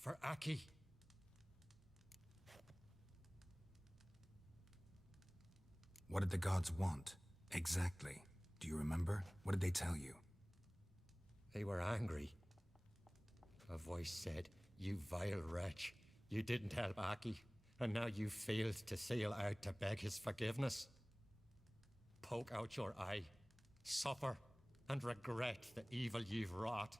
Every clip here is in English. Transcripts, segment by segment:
For Aki. What did the gods want? Exactly. Do you remember? What did they tell you? They were angry. A voice said, "You vile wretch. You didn't help Aki, and now you failed to sail out to beg his forgiveness. Poke out your eye, suffer, and regret the evil you've wrought."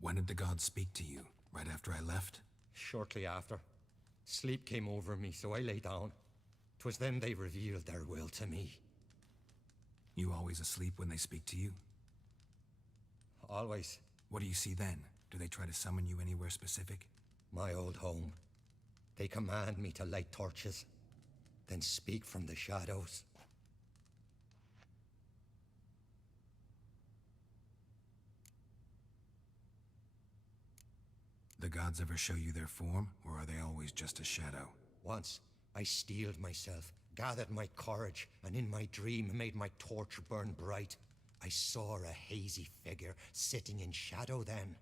When did the gods speak to you? Right after I left? Shortly after. Sleep came over me, so I lay down. 'Twas then they revealed their will to me. You always asleep when they speak to you? Always. What do you see then? Do they try to summon you anywhere specific? My old home. They command me to light torches, then speak from the shadows. The gods ever show you their form, or are they always just a shadow? Once, I steeled myself, gathered my courage, and in my dream made my torch burn bright. I saw a hazy figure sitting in shadow then.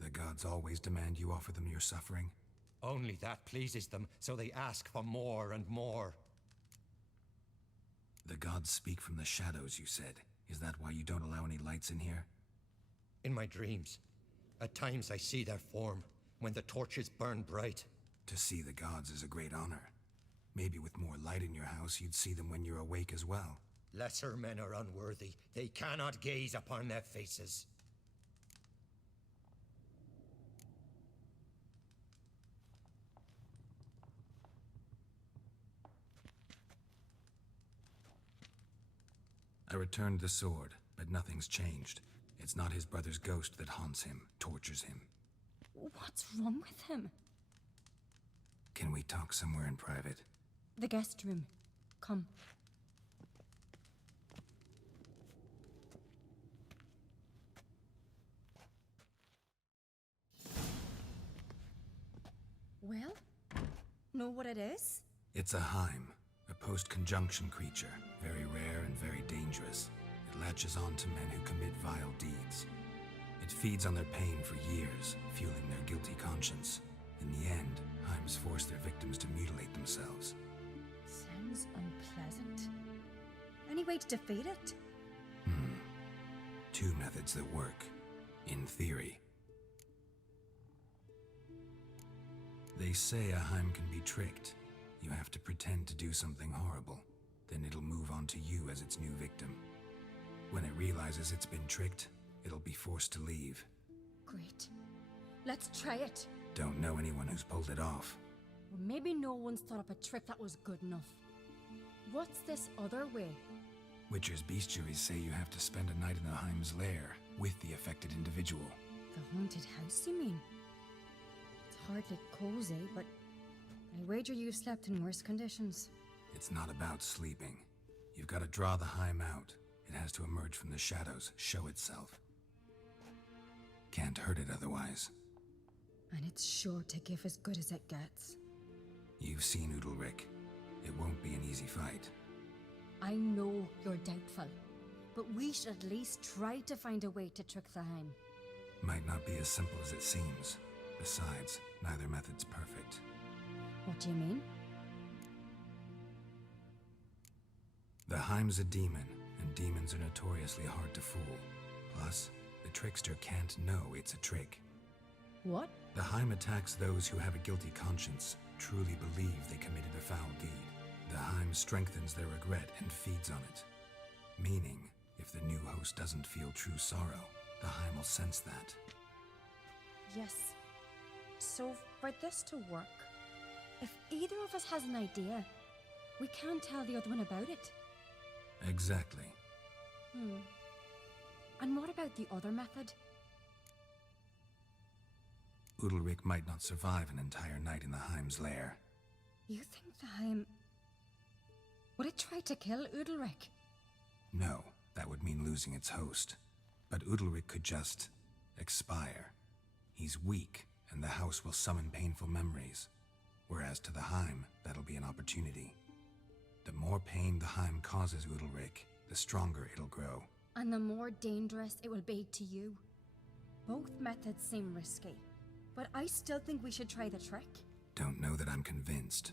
The gods always demand you offer them your suffering? Only that pleases them, so they ask for more and more. The gods speak from the shadows, you said. Is that why you don't allow any lights in here? In my dreams, at times I see their form, when the torches burn bright. To see the gods is a great honor. Maybe with more light in your house, you'd see them when you're awake as well. Lesser men are unworthy. They cannot gaze upon their faces. I returned the sword, but nothing's changed. It's not his brother's ghost that haunts him, tortures him. What's wrong with him? Can we talk somewhere in private? The guest room. Come. Well, know what it is? It's a Heim, a post-conjunction creature, very rare and very dangerous. It latches on to men who commit vile deeds. It feeds on their pain for years, fueling their guilty conscience. In the end, Heims force their victims to mutilate themselves. Sounds unpleasant. Any way to defeat it? Two methods that work, in theory. They say a Heim can be tricked. You have to pretend to do something horrible. Then it'll move on to you as its new victim. When it realizes it's been tricked, it'll be forced to leave. Great. Let's try it. Don't know anyone who's pulled it off. Or maybe no one's thought up a trick that was good enough. What's this other way? Witcher's bestiaries say you have to spend a night in the Heim's lair with the affected individual. The haunted house, you mean? It's hardly cozy, but I wager you've slept in worse conditions. It's not about sleeping. You've got to draw the Heim out. It has to emerge from the shadows, show itself. Can't hurt it otherwise. And it's sure to give as good as it gets. You've seen Udalryk. It won't be an easy fight. I know you're doubtful, but we should at least try to find a way to trick the Heim. Might not be as simple as it seems. Besides, neither method's perfect. What do you mean? The Heim's a demon, and demons are notoriously hard to fool. Plus, the trickster can't know it's a trick. What? The Heim attacks those who have a guilty conscience, truly believe they committed a foul deed. The Heim strengthens their regret and feeds on it. Meaning, if the new host doesn't feel true sorrow, the Heim will sense that. Yes. So, for this to work, if either of us has an idea, we can't tell the other one about it. Exactly. And what about the other method? Udalryk might not survive an entire night in the Heim's lair. You think the Heim... Would it try to kill Udalryk? No, that would mean losing its host. But Udalryk could just... expire. He's weak, and the house will summon painful memories. Whereas to the Heim, that'll be an opportunity. The more pain the Heim causes Udalryk, the stronger it'll grow. and the more dangerous it will be to you. Both methods seem risky, but I still think we should try the trick. Don't know that I'm convinced.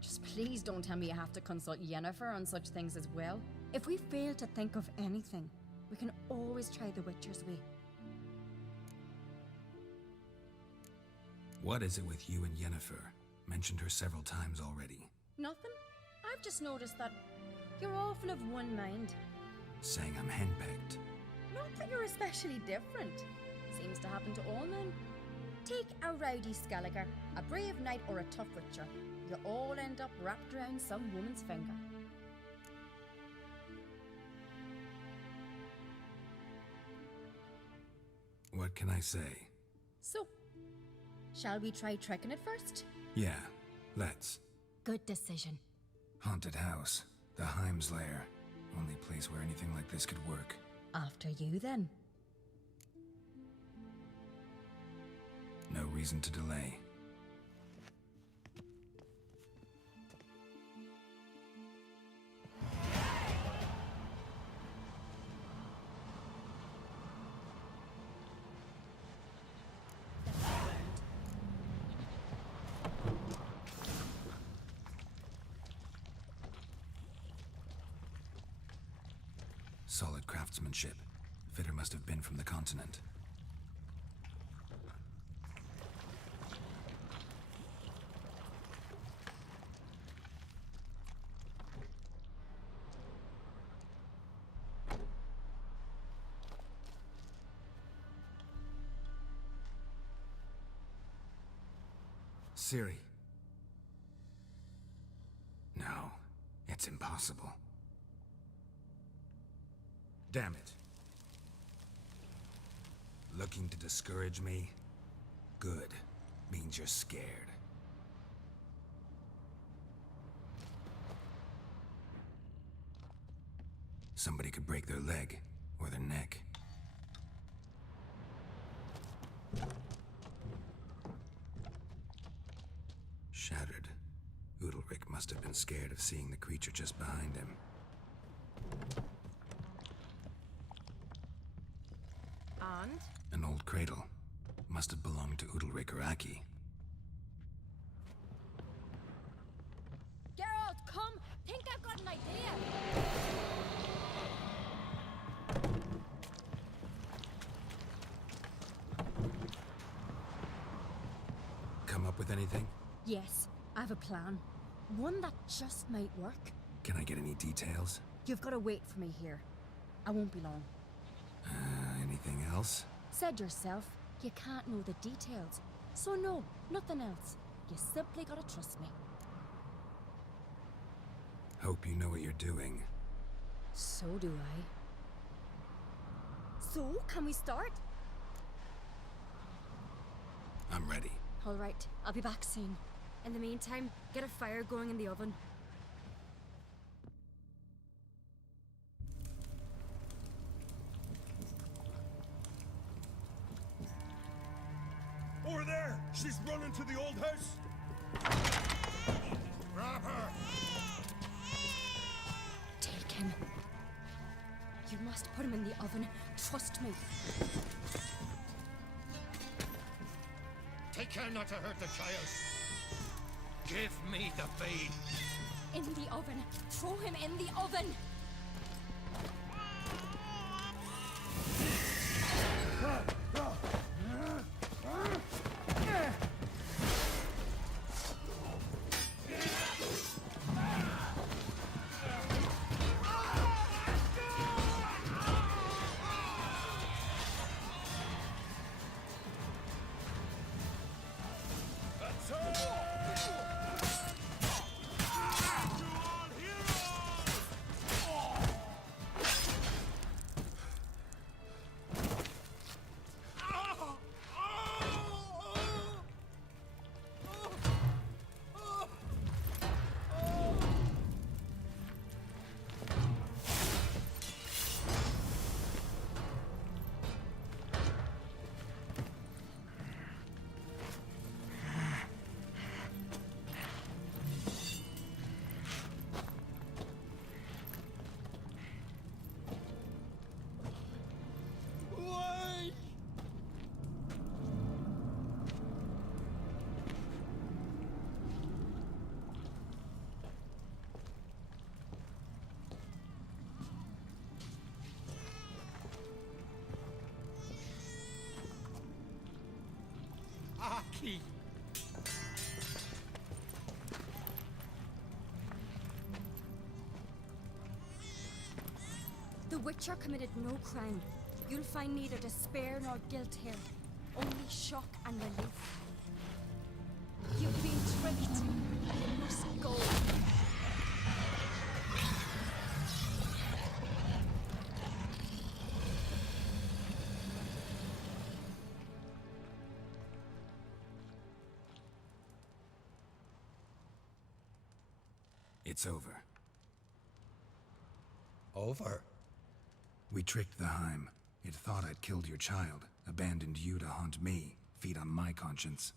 Just please don't tell me you have to consult Yennefer on such things as well. If we fail to think of anything, we can always try the Witcher's way. What is it with you and Yennefer? Mentioned her several times already. Nothing? I've just noticed that you're awful of one mind. Saying I'm henpecked. Not that you're especially different. Seems to happen to all men. Take a rowdy Skelliger, a brave knight, or a tough witcher. You all end up wrapped around some woman's finger. What can I say? So, shall we try tricking it first? Yeah, let's. Good decision. Haunted house. The Heim's lair. Only place where anything like this could work. After you, then. No reason to delay. Solid craftsmanship. Fitter must have been from the continent. Ciri. No, it's impossible. Damn it. Looking to discourage me? Good. Means you're scared. Somebody could break their leg, or their neck. Shattered. Udalryk must have been scared of seeing the creature just behind him. And? An old cradle. Must have belonged to Udalryk or Aki. Geralt, come! Think I've got an idea! Come up with anything? Yes, I have a plan. One that just might work. Can I get any details? You've got to wait for me here. I won't be long. Anything else? Said yourself, you can't know the details. So no, nothing else. You simply gotta trust me. Hope you know what you're doing. So do I. So, can we start? I'm ready. All right, I'll be back soon. In the meantime, get a fire going in the oven. Over there! She's running to the old house! Grab her! Take him. You must put him in the oven. Trust me. Take care not to hurt the child. Give me the feed. In the oven. Throw him in the oven. Aki! The Witcher committed no crime. You'll find neither despair nor guilt here. Only shock and relief. You've been tricked. You must go. It's over. Over? We tricked the Heim. It thought I'd killed your child, abandoned you to haunt me, feed on my conscience.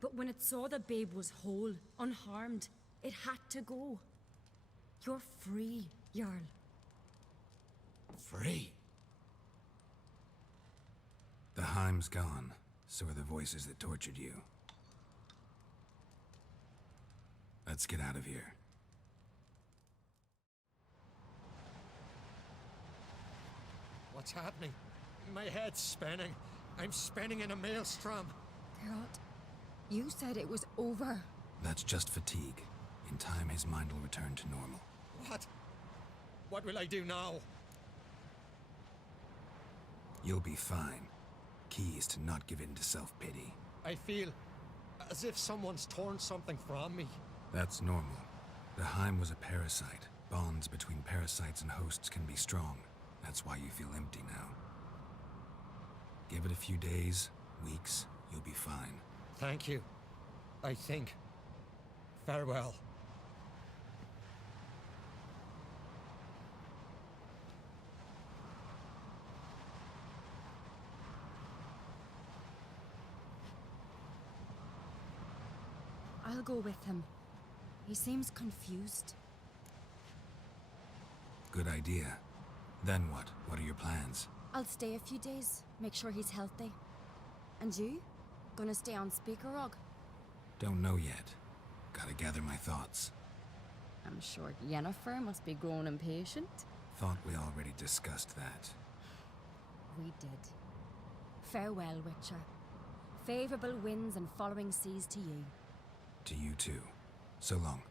But when it saw the babe was whole, unharmed, it had to go. You're free, Jarl. Free? The Heim's gone, so are the voices that tortured you. Let's get out of here. What's happening? My head's spinning. I'm spinning in a maelstrom. Geralt, you said it was over. That's just fatigue. In time, his mind will return to normal. What? What will I do now? You'll be fine. Key is to not give in to self-pity. I feel as if someone's torn something from me. That's normal. The Heim was a parasite. Bonds between parasites and hosts can be strong. That's why you feel empty now. Give it a few days, weeks, you'll be fine. Thank you. I think. Farewell. I'll go with him. He seems confused. Good idea. Then what? What are your plans? I'll stay a few days, make sure he's healthy. And you? Gonna stay on Speakerog? Don't know yet. Gotta gather my thoughts. I'm sure Yennefer must be growing impatient. Thought we already discussed that. We did. Farewell, Witcher. Favorable winds and following seas to you. To you too. So long.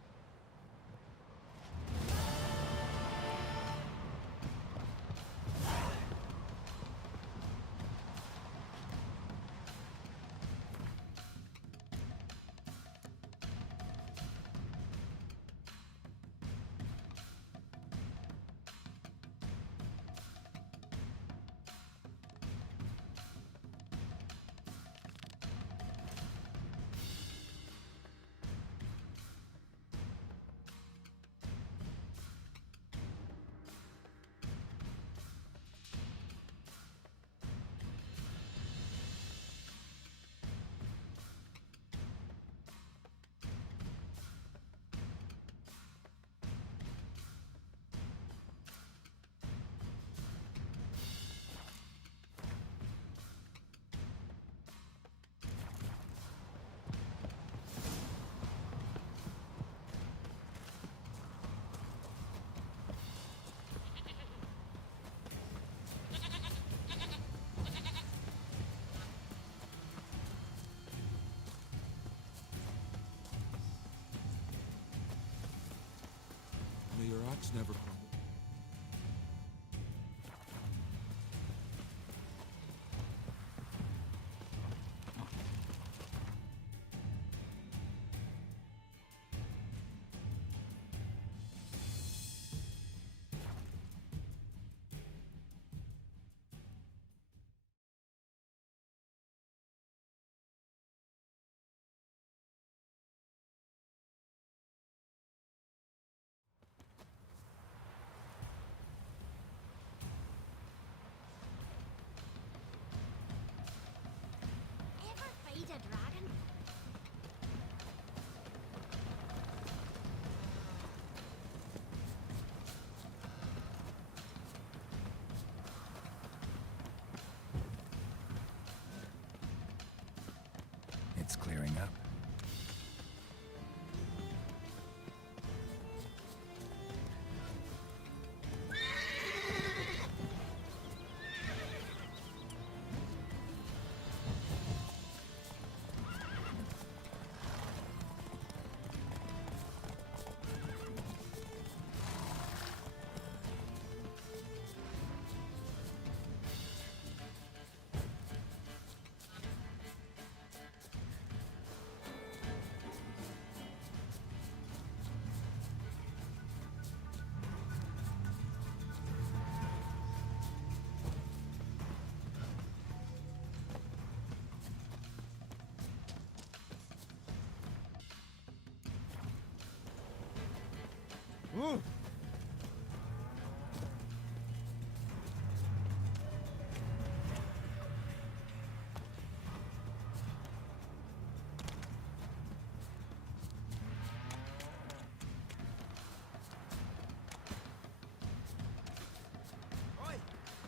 May your axe never crumble. Oi,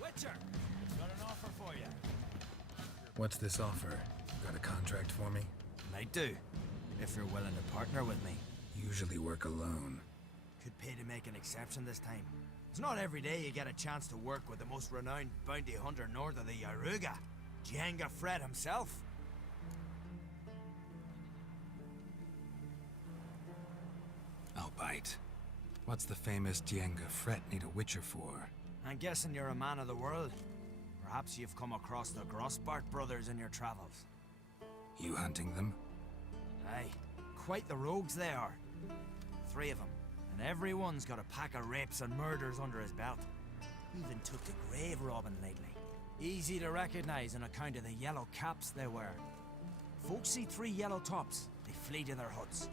Witcher! Got an offer for you. What's this offer? Got a contract for me? Might do, if you're willing to partner with me. Usually work alone. Could pay to make an exception this time. It's not every day you get a chance to work with the most renowned bounty hunter north of the Yaruga, Jenga Fred himself. I'll bite. What's the famous Jenga Fret need a witcher for? I'm guessing you're a man of the world. Perhaps you've come across the Grossbart brothers in your travels. You hunting them? Aye, quite the rogues they are. 3 of them, and every one's got a pack of rapes and murders under his belt. Even took to grave robbing lately. Easy to recognize on account of the yellow caps they wear. Folks see 3 yellow tops, they flee to their huts.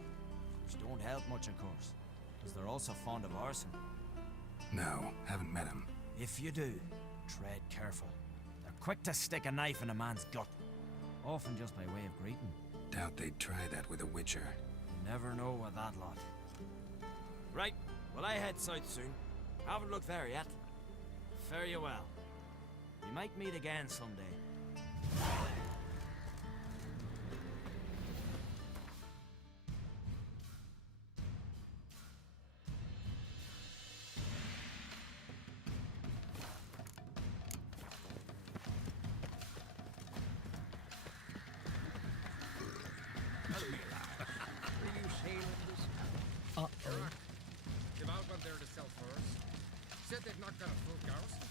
Which don't help much, of course, because they're also fond of arson. No, haven't met him. If you do, tread careful. They're quick to stick a knife in a man's gut, often just by way of greeting. Doubt they'd try that with a witcher. You never know with that lot. Right, well I head south soon. Haven't looked there yet. Fare you well. We might meet again someday. They've all gone there to sell furs. Said they'd knocked down a full garrison.